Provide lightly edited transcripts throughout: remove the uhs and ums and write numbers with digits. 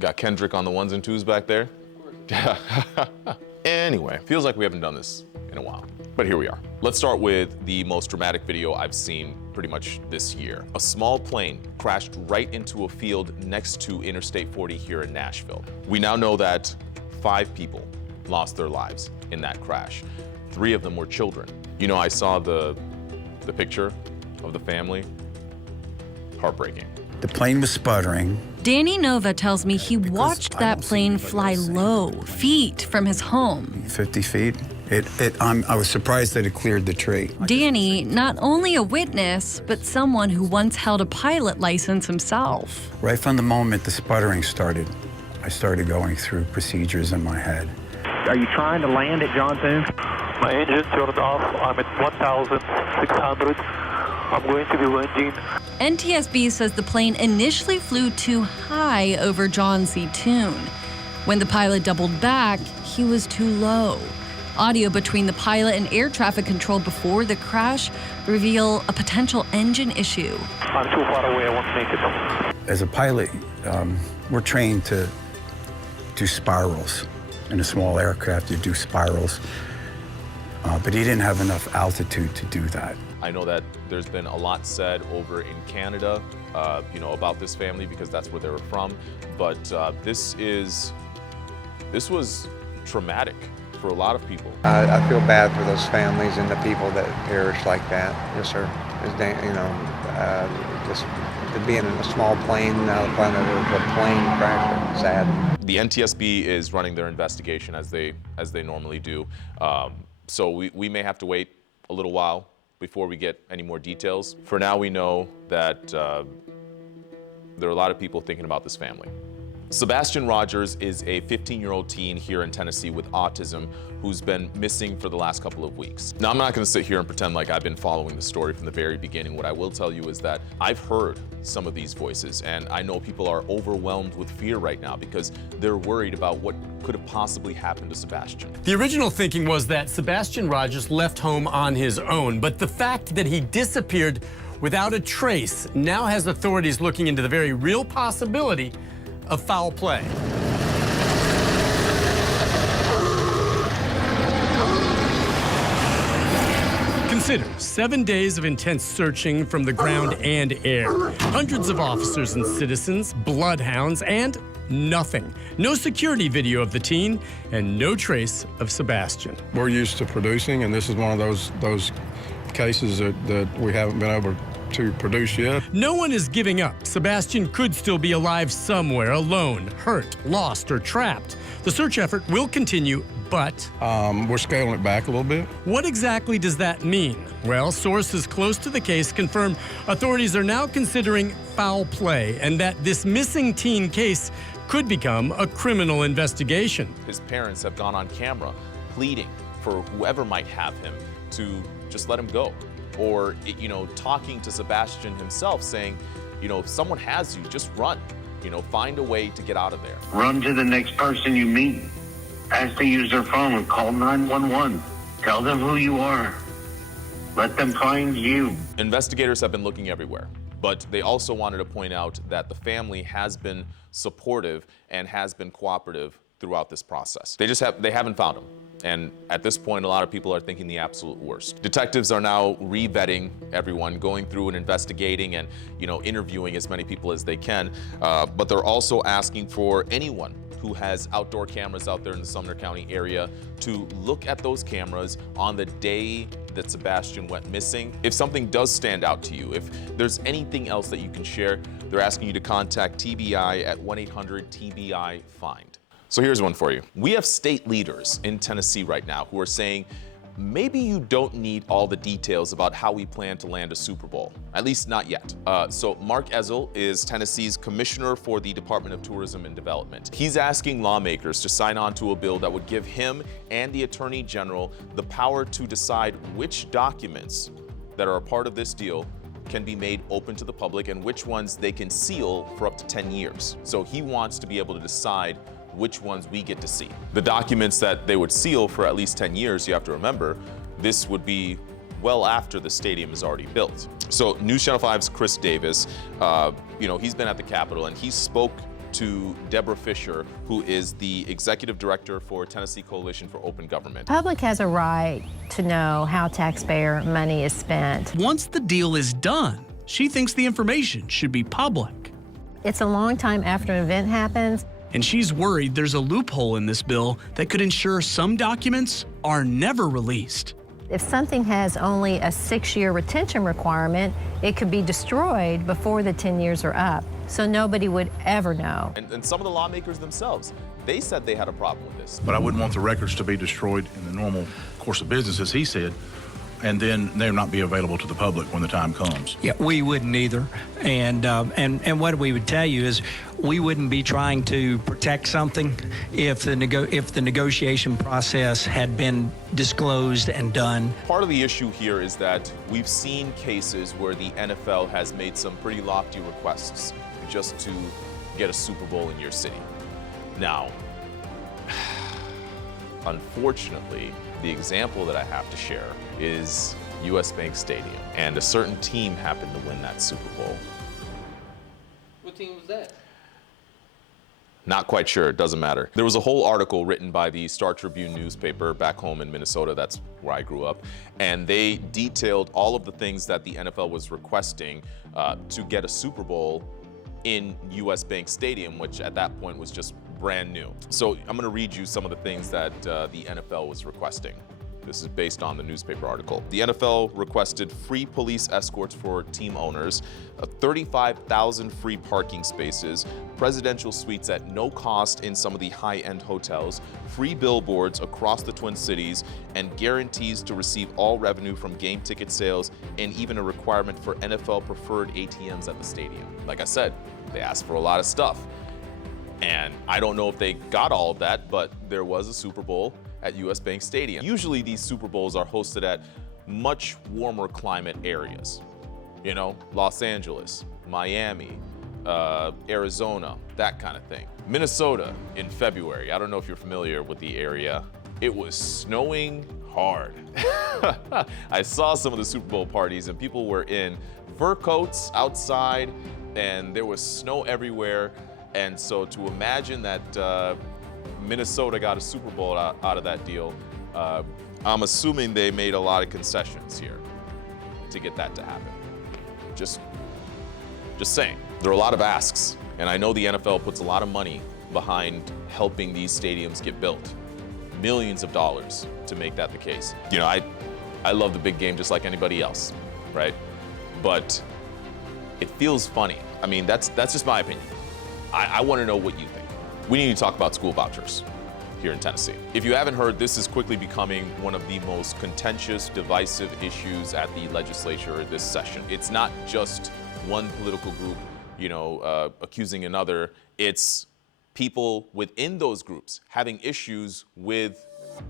Got Kendrick on the ones and twos back there. Anyway, feels like we haven't done this in a while, but here we are. Let's start with the most dramatic video I've seen pretty much this year. A small plane crashed right into a field next to Interstate 40 here in Nashville. We now know that 5 people lost their lives in that crash. 3 of them were children. You know, I saw the picture of the family. Heartbreaking. The plane was sputtering. Danny Nova tells me he watched that plane fly low, feet from his home. 50 feet. I was surprised that it cleared the tree. Danny, not only a witness, but someone who once held a pilot license himself. Right from the moment the sputtering started, I started going through procedures in my head. Are you trying to land at John Boone? My engine turned off. I'm at 1,600. I'm going to be landing. NTSB says the plane initially flew too high over John C. Toon. When the pilot doubled back, he was too low. Audio between the pilot and air traffic control before the crash reveal a potential engine issue. I'm too far away. I won't make it. As a pilot, we're trained to do spirals. In a small aircraft, you do spirals. But he didn't have enough altitude to do that. I know that there's been a lot said over in Canada, you know, about this family because that's where they were from. But this was traumatic for a lot of people. I feel bad for those families and the people that perished like that. Yes, sir. You know, just to be in a small plane, the plane crash, sad. The NTSB is running their investigation as they normally do. So we may have to wait a little while before we get any more details. For now, we know that there are a lot of people thinking about this family. Sebastian Rogers is a 15-year-old teen here in Tennessee with autism who's been missing for the last couple of weeks. Now, I'm not going to sit here and pretend like I've been following the story from the very beginning. What I will tell you is that I've heard some of these voices, and I know people are overwhelmed with fear right now because they're worried about what could have possibly happened to Sebastian. The original thinking was that Sebastian Rogers left home on his own, but the fact that he disappeared without a trace now has authorities looking into the very real possibility of foul play. Consider 7 days of intense searching from the ground and air. Hundreds of officers and citizens, bloodhounds, and nothing. No security video of the teen and no trace of Sebastian. We're used to producing, and this is one of those cases that we haven't been able to produce yet. No one is giving up. Sebastian could still be alive somewhere, alone, hurt, lost, or trapped. The search effort will continue, but we're scaling it back a little bit. What exactly does that mean? Well, sources close to the case confirm authorities are now considering foul play and that this missing teen case could become a criminal investigation. His parents have gone on camera pleading for whoever might have him to just let him go. Or, you know, talking to Sebastian himself saying, you know, if someone has you, just run. You know, find a way to get out of there. Run to the next person you meet. Ask to use their phone and call 911. Tell them who you are. Let them find you. Investigators have been looking everywhere, but they also wanted to point out that the family has been supportive and has been cooperative throughout this process. They haven't found him. And at this point, a lot of people are thinking the absolute worst. Detectives are now re-vetting everyone, going through and investigating and, you know, interviewing as many people as they can. But they're also asking for anyone who has outdoor cameras out there in the Sumner County area to look at those cameras on the day that Sebastian went missing. If something does stand out to you, if there's anything else that you can share, they're asking you to contact TBI at 1-800-TBI-FIND. So here's one for you. We have state leaders in Tennessee right now who are saying, maybe you don't need all the details about how we plan to land a Super Bowl, at least not yet. So Mark Ezel is Tennessee's commissioner for the Department of Tourism and Development. He's asking lawmakers to sign on to a bill that would give him and the Attorney General the power to decide which documents that are a part of this deal can be made open to the public and which ones they can seal for up to 10 years. So he wants to be able to decide which ones we get to see. The documents that they would seal for at least 10 years, you have to remember, this would be well after the stadium is already built. So News Channel 5's Chris Davis, you know, he's been at the Capitol and he spoke to Deborah Fisher, who is the Executive Director for Tennessee Coalition for Open Government. Public has a right to know how taxpayer money is spent. Once the deal is done, she thinks the information should be public. It's a long time after an event happens. And she's worried there's a loophole in this bill that could ensure some documents are never released. If something has only a 6-year retention requirement, it could be destroyed before the 10 years are up. So nobody would ever know. And some of the lawmakers themselves, they said they had a problem with this. But I wouldn't want the records to be destroyed in the normal course of business, as he said, and then they'll not be available to the public when the time comes. Yeah, we wouldn't either. And what we would tell you is we wouldn't be trying to protect something if the negotiation process had been disclosed and done. Part of the issue here is that we've seen cases where the NFL has made some pretty lofty requests just to get a Super Bowl in your city. Now, unfortunately, the example that I have to share is US Bank Stadium, and a certain team happened to win that Super Bowl. What team was that? Not quite sure, it doesn't matter. There was a whole article written by the Star Tribune newspaper back home in Minnesota, that's where I grew up, and they detailed all of the things that the NFL was requesting to get a Super Bowl in US Bank Stadium, which at that point was just brand new. So I'm gonna read you some of the things that the NFL was requesting. This is based on the newspaper article. The NFL requested free police escorts for team owners, 35,000 free parking spaces, presidential suites at no cost in some of the high-end hotels, free billboards across the Twin Cities, and guarantees to receive all revenue from game ticket sales, and even a requirement for NFL preferred ATMs at the stadium. Like I said, they asked for a lot of stuff. And I don't know if they got all of that, but there was a Super Bowl at US Bank Stadium. Usually these Super Bowls are hosted at much warmer climate areas. You know, Los Angeles, Miami, Arizona, that kind of thing. Minnesota in February, I don't know if you're familiar with the area, it was snowing hard. I saw some of the Super Bowl parties and people were in fur coats outside and there was snow everywhere. And so to imagine that Minnesota got a Super Bowl out of that deal, I'm assuming they made a lot of concessions here to get that to happen. Just saying. There are a lot of asks, and I know the NFL puts a lot of money behind helping these stadiums get built. Millions of dollars to make that the case. You know, I love the big game just like anybody else, right? But it feels funny. I mean, that's just my opinion. I want to know what you think. We need to talk about school vouchers here in Tennessee. If you haven't heard, this is quickly becoming one of the most contentious, divisive issues at the legislature this session. It's not just one political group, you know, accusing another. It's people within those groups having issues with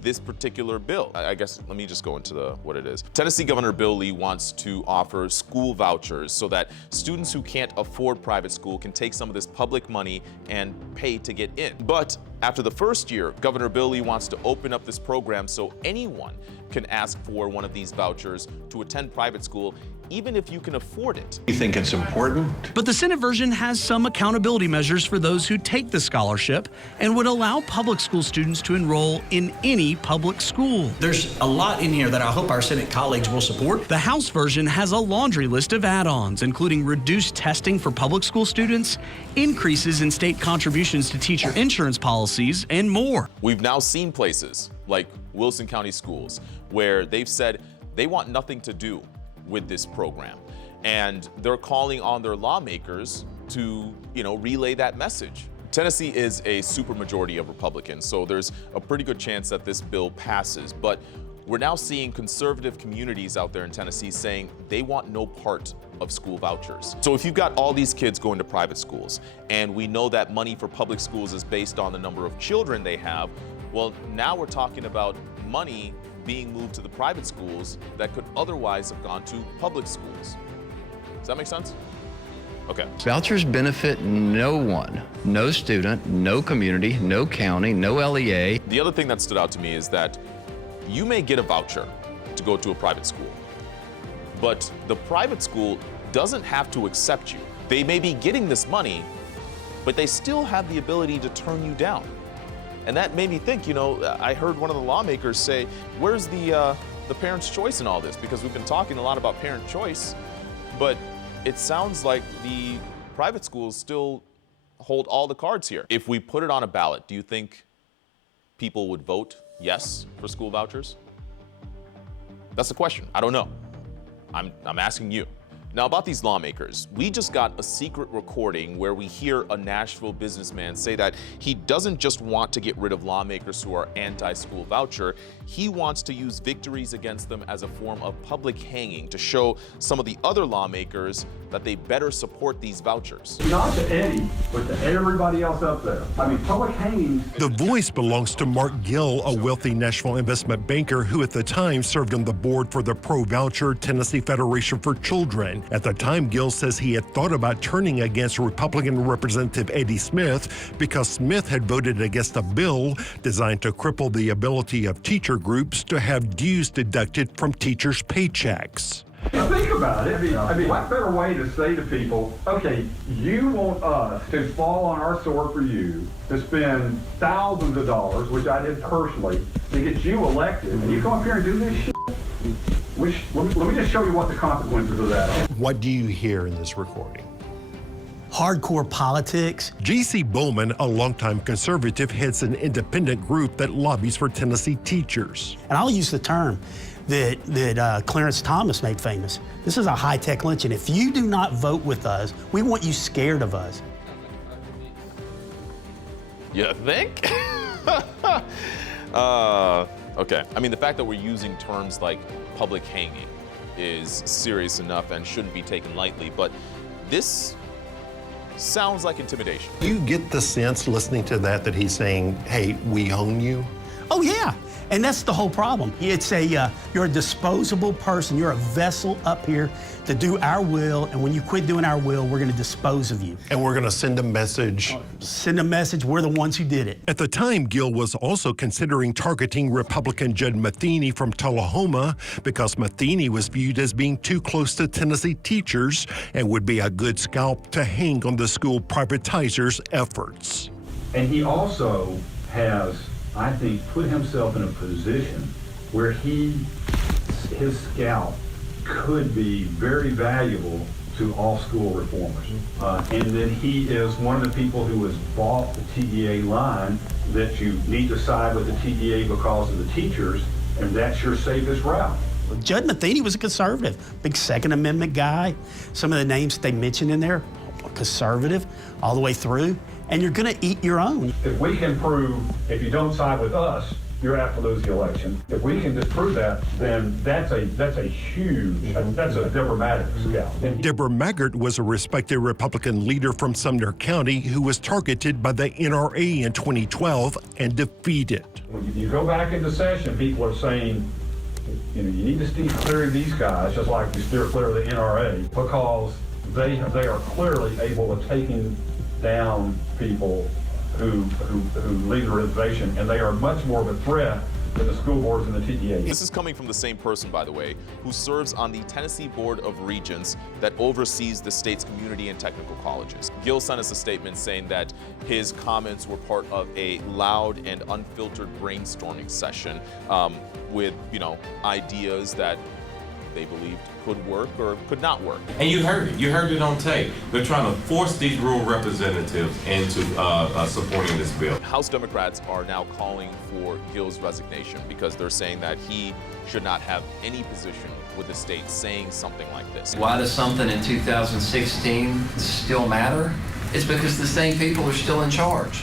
this particular bill. I guess let me just go into what it is. Tennessee Governor Bill Lee wants to offer school vouchers so that students who can't afford private school can take some of this public money and pay to get in. But after the first year, Governor Bill Lee wants to open up this program so anyone can ask for one of these vouchers to attend private school, even if you can afford it. You think it's important? But the Senate version has some accountability measures for those who take the scholarship and would allow public school students to enroll in any public school. There's a lot in here that I hope our Senate colleagues will support. The House version has a laundry list of add-ons, including reduced testing for public school students, increases in state contributions to teacher insurance policies, and more. We've now seen places like Wilson County Schools where they've said they want nothing to do with this program, and they're calling on their lawmakers to, relay that message. Tennessee is a supermajority of Republicans, so there's a pretty good chance that this bill passes, but we're now seeing conservative communities out there in Tennessee saying they want no part of school vouchers. So if you've got all these kids going to private schools, and we know that money for public schools is based on the number of children they have, well, now we're talking about money being moved to the private schools that could otherwise have gone to public schools. Does that make sense? Okay. Vouchers benefit no one, no student, no community, no county, no LEA. The other thing that stood out to me is that you may get a voucher to go to a private school, but the private school doesn't have to accept you. They may be getting this money, but they still have the ability to turn you down. And that made me think, I heard one of the lawmakers say, where's the parents' choice in all this? Because we've been talking a lot about parent choice, but it sounds like the private schools still hold all the cards here. If we put it on a ballot, do you think people would vote yes for school vouchers? That's the question. I don't know. I'm asking you. Now, about these lawmakers, we just got a secret recording where we hear a Nashville businessman say that he doesn't just want to get rid of lawmakers who are anti-school voucher, he wants to use victories against them as a form of public hanging to show some of the other lawmakers that they better support these vouchers. Not to Eddie, but to everybody else up there. I mean, public hangings. The voice belongs to Mark Gill, a wealthy Nashville investment banker who at the time served on the board for the pro-voucher Tennessee Federation for Children. At the time, Gill says he had thought about turning against Republican Representative Eddie Smith because Smith had voted against a bill designed to cripple the ability of teacher groups to have dues deducted from teachers' paychecks. Now think about it. I mean, what better way to say to people, okay, you want us to fall on our sword for you, to spend thousands of dollars, which I did personally, to get you elected, and you come up here and do this shit? Let me just show you what the consequences of that are. What do you hear in this recording? Hardcore politics. J.C. Bowman, a longtime conservative, heads an independent group that lobbies for Tennessee teachers. And I'll use the term that Clarence Thomas made famous. This is a high-tech lynching. If you do not vote with us, we want you scared of us. You think? Okay. I mean, the fact that we're using terms like public hanging is serious enough and shouldn't be taken lightly, but this sounds like intimidation. Do you get the sense listening to that he's saying, hey, we own you? Oh, yeah. And that's the whole problem. It's you're a disposable person. You're a vessel up here to do our will, and when you quit doing our will, we're going to dispose of you. And we're going to send a message. Send a message, we're the ones who did it. At the time, Gill was also considering targeting Republican Judd Matheny from Tullahoma because Matheny was viewed as being too close to Tennessee teachers and would be a good scalp to hang on the school privatizers' efforts. And he also has, I think, put himself in a position where his scalp could be very valuable to all school reformers. And then he is one of the people who has bought the TEA line that you need to side with the TEA because of the teachers, and that's your safest route. Judd Matheny was a conservative, big Second Amendment guy. Some of the names they mentioned in there, conservative all the way through, and you're going to eat your own. If we can prove, if you don't side with us, you're apt to lose the election. If we can disprove that, then that's a Deborah Maggart scalp. Deborah Maggart was a respected Republican leader from Sumner County who was targeted by the NRA in 2012 and defeated. When you go back into session, people are saying, you need to steer clear of these guys, just like you steer clear of the NRA, because they are clearly able of taking down people who lead the reservation, and they are much more of a threat than the school boards and the TEA. This is coming from the same person, by the way, who serves on the Tennessee Board of Regents that oversees the state's community and technical colleges. Gill sent us a statement saying that his comments were part of a loud and unfiltered brainstorming session with, ideas that they believed could work or could not work. And you heard it on tape. They're trying to force these rural representatives into supporting this bill. House Democrats are now calling for Gill's resignation because they're saying that he should not have any position with the state saying something like this. Why does something in 2016 still matter? It's because the same people are still in charge,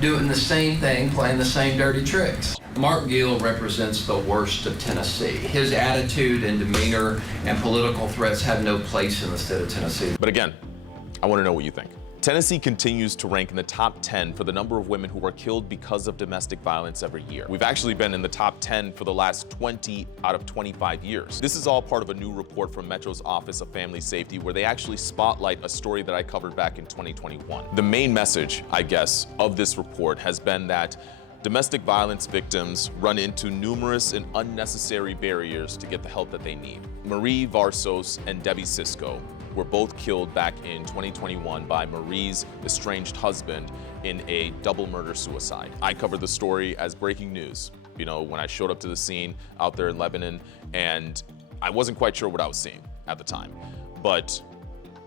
doing the same thing, playing the same dirty tricks. Mark Gill represents the worst of Tennessee. His attitude and demeanor and political threats have no place in the state of Tennessee. But again, I want to know what you think. Tennessee continues to rank in the top 10 for the number of women who are killed because of domestic violence every year. We've actually been in the top 10 for the last 20 out of 25 years. This is all part of a new report from Metro's Office of Family Safety where they actually spotlight a story that I covered back in 2021. The main message, I guess, of this report has been that domestic violence victims run into numerous and unnecessary barriers to get the help that they need. Marie Varsos and Debbie Sisko were both killed back in 2021 by Marie's estranged husband in a double murder-suicide. I covered the story as breaking news, you know, when I showed up to the scene out there in Lebanon, and I wasn't quite sure what I was seeing at the time. But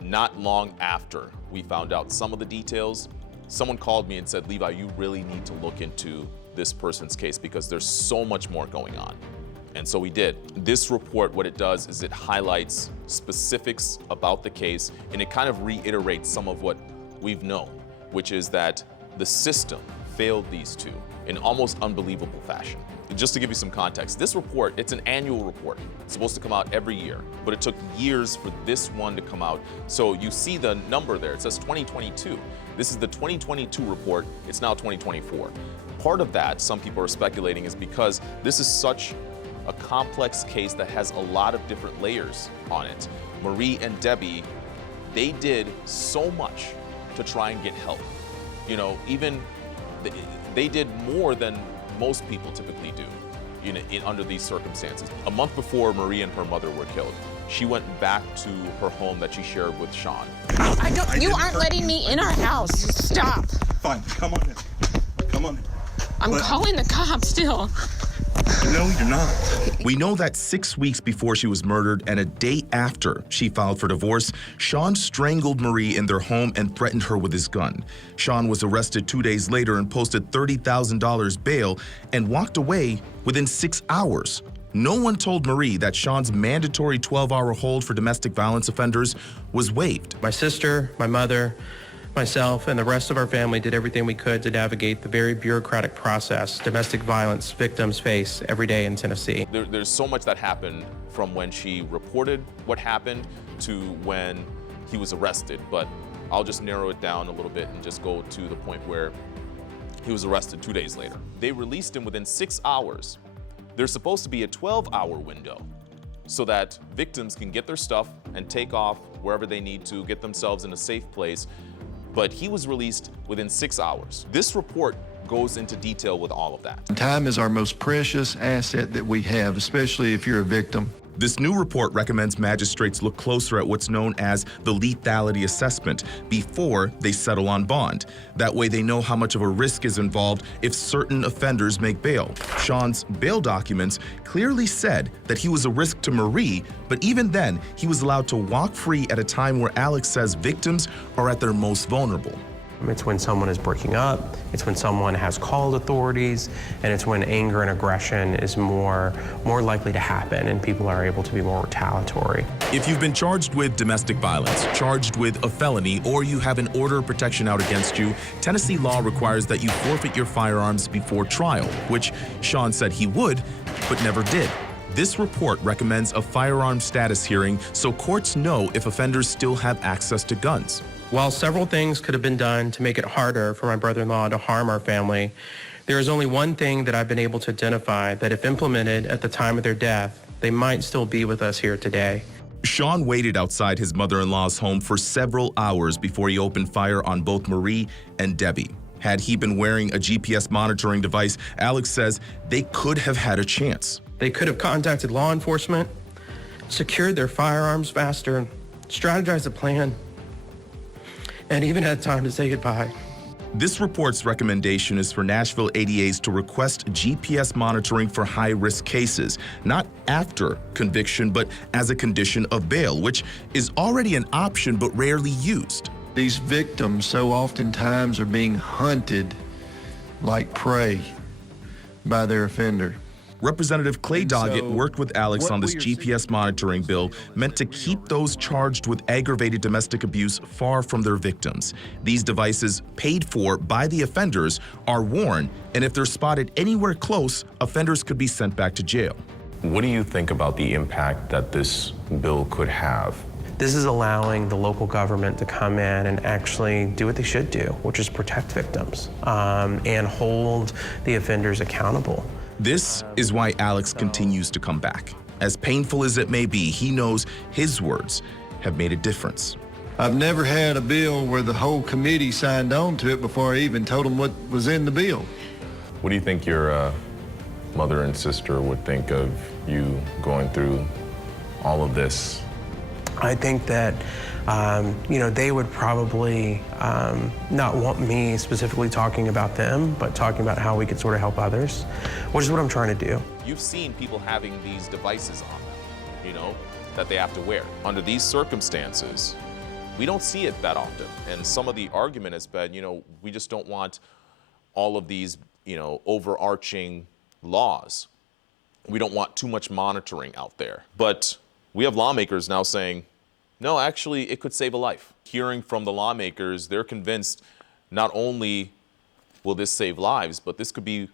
not long after we found out some of the details, someone called me and said, Levi, you really need to look into this person's case because there's so much more going on. And so we did. This report, what it does is it highlights specifics about the case, and it kind of reiterates some of what we've known, which is that the system failed these two in almost unbelievable fashion. Just to give you some context, this report, it's an annual report. It's supposed to come out every year, but it took years for this one to come out. So you see the number there, it says 2022. This is the 2022 report, it's now 2024. Part of that, some people are speculating, is because this is such a complex case that has a lot of different layers on it. Marie and Debbie, they did so much to try and get help. You know, even they did more than most people typically do under these circumstances. A month before Marie and her mother were killed, she went back to her home that she shared with Sean. You aren't letting me in our house. Stop. Fine, come on in. Come on in. I'm calling the cops still. No, you're not. We know that 6 weeks before she was murdered and a day after she filed for divorce, Sean strangled Marie in their home and threatened her with his gun. Sean was arrested 2 days later and posted $30,000 bail and walked away within 6 hours. No one told Marie that Sean's mandatory 12-hour hold for domestic violence offenders was waived. My sister, my mother, myself, and the rest of our family did everything we could to navigate the very bureaucratic process domestic violence victims face every day in Tennessee. There's so much that happened from when she reported what happened to when he was arrested, but I'll just narrow it down a little bit and just go to the point where he was arrested 2 days later. They released him within 6 hours. There's supposed to be a 12-hour window so that victims can get their stuff and take off wherever they need to, get themselves in a safe place. But he was released within 6 hours. This report goes into detail with all of that. Time is our most precious asset that we have, especially if you're a victim. This new report recommends magistrates look closer at what's known as the lethality assessment before they settle on bond. That way they know how much of a risk is involved if certain offenders make bail. Sean's bail documents clearly said that he was a risk to Marie, but even then, he was allowed to walk free at a time where Alex says victims are at their most vulnerable. It's when someone is breaking up, it's when someone has called authorities, and it's when anger and aggression is more likely to happen and people are able to be more retaliatory. If you've been charged with domestic violence, charged with a felony, or you have an order of protection out against you, Tennessee law requires that you forfeit your firearms before trial, which Sean said he would, but never did. This report recommends a firearm status hearing so courts know if offenders still have access to guns. While several things could have been done to make it harder for my brother-in-law to harm our family, there is only one thing that I've been able to identify that if implemented at the time of their death, they might still be with us here today. Sean waited outside his mother-in-law's home for several hours before he opened fire on both Marie and Debbie. Had he been wearing a GPS monitoring device, Alex says they could have had a chance. They could have contacted law enforcement, secured their firearms faster, strategized a plan, and even had time to say goodbye. This report's recommendation is for Nashville ADAs to request GPS monitoring for high-risk cases, not after conviction, but as a condition of bail, which is already an option but rarely used. These victims so oftentimes are being hunted like prey by their offender. Representative Clay Doggett worked with Alex on this GPS monitoring bill meant to keep those charged with aggravated domestic abuse far from their victims. These devices, paid for by the offenders, are worn, and if they're spotted anywhere close, offenders could be sent back to jail. What do you think about the impact that this bill could have? This is allowing the local government to come in and actually do what they should do, which is protect victims and hold the offenders accountable. This is why Alex continues to come back. As painful as it may be, he knows his words have made a difference. I've never had a bill where the whole committee signed on to it before I even told them what was in the bill. What do you think your mother and sister would think of you going through all of this? I think that they would probably not want me specifically talking about them, but talking about how we could sort of help others, which is what I'm trying to do. You've seen people having these devices on them, that they have to wear. Under these circumstances, we don't see it that often. And some of the argument has been, we just don't want all of these, overarching laws. We don't want too much monitoring out there. But we have lawmakers now saying, no, actually, it could save a life. Hearing from the lawmakers, they're convinced not only will this save lives, but this could be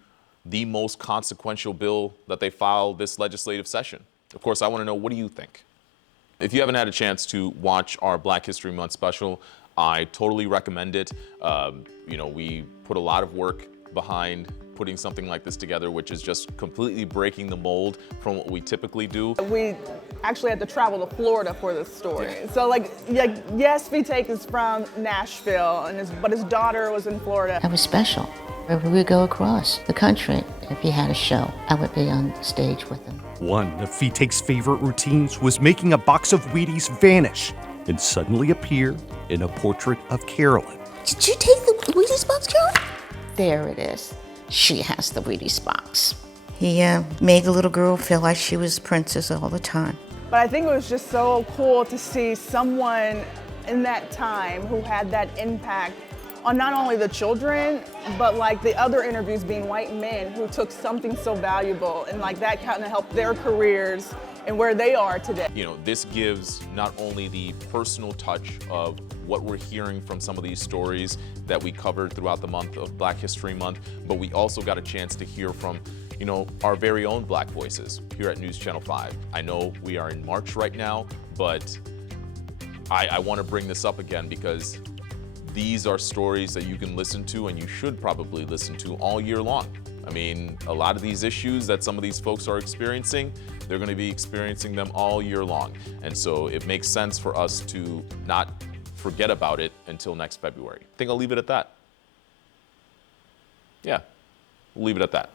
the most consequential bill that they file this legislative session. Of course, I want to know, what do you think? If you haven't had a chance to watch our Black History Month special, I totally recommend it. We put a lot of work behind putting something like this together, which is just completely breaking the mold from what we typically do. We actually had to travel to Florida for this story. So yes, Vitek is from Nashville, but his daughter was in Florida. That was special. Wherever we go across the country, if he had a show, I would be on stage with him. One of Vitek's favorite routines was making a box of Wheaties vanish and suddenly appear in a portrait of Carolyn. Did you take the Wheaties box, Carolyn? There it is. She has the Wheaties box. He made the little girl feel like she was princess all the time. But I think it was just so cool to see someone in that time who had that impact on not only the children, but the other interviews being white men who took something so valuable and that kind of helped their careers and where they are today. This gives not only the personal touch of what we're hearing from some of these stories that we covered throughout the month of Black History Month, but we also got a chance to hear from, our very own Black voices here at News Channel 5. I know we are in March right now, but I want to bring this up again because these are stories that you can listen to, and you should probably listen to all year long. I mean, a lot of these issues that some of these folks are experiencing, they're going to be experiencing them all year long. And so it makes sense for us to not forget about it until next February. I think I'll leave it at that. Yeah, we'll leave it at that.